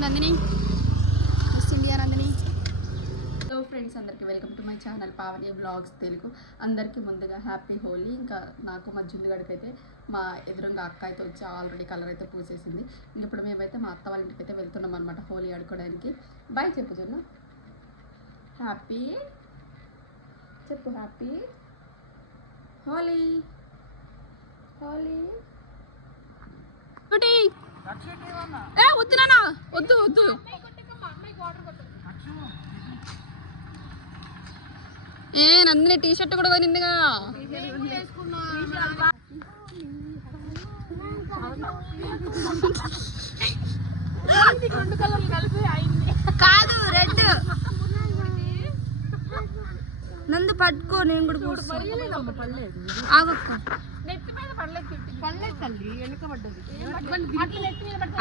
Nandini miss India Nandini. Hello friends, అందరికీ welcome to my channel Pavani blogs Telugu. అందరికీ ముందుగా హ్యాపీ హోలీ. ఇంకా నాకు మా జున్నుగడికైతే మా ఎదురుగా అక్క అయితే వచ్చి ఆల్రెడీ కలర్ అయితే పూసేసింది. ఇంక ఇప్పుడు మేమైతే మా అత్త వాళ్ళ ఇంటికి అయితే వెళ్తున్నాం అనమాట హోలీ ఆడుకోవడానికి. బాయ్ చెప్పు జున్ను. హ్యాపీ చెప్పు, హ్యాపీ హోలీ. హోలీ వద్దునా, వద్దు వద్దు. నందిని టీ షర్ట్ కూడా కొనిందిగా. కాదు రెడ్. నందు పట్టుకో, నేను కూడా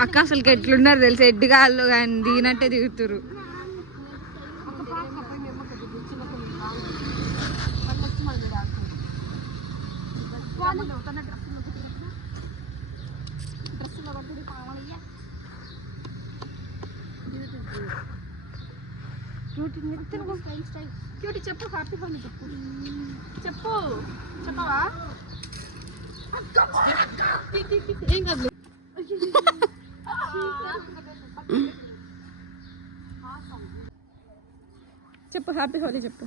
అక్క అసలు ఎట్లున్నారు తెలుసా, ఎడ్డుగాళ్ళు కానీ దిగినట్టే దిగుతురు. క్యూటీ చెప్పు, హ్యాపీ హోలీ చెప్పు. చెప్పు, చెప్పవా? ఏం కాదు. చెప్పు, హ్యాపీ హోలీ చెప్పు.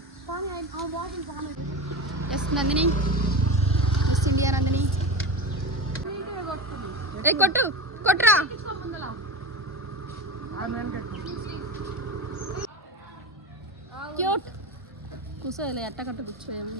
Yes Nandini miss India Nandini. ఏ కొట్టు, కొట్టురా. క్యూట్ కూర్చోలే, ఎట్ట కట్టు కూర్చోయాము.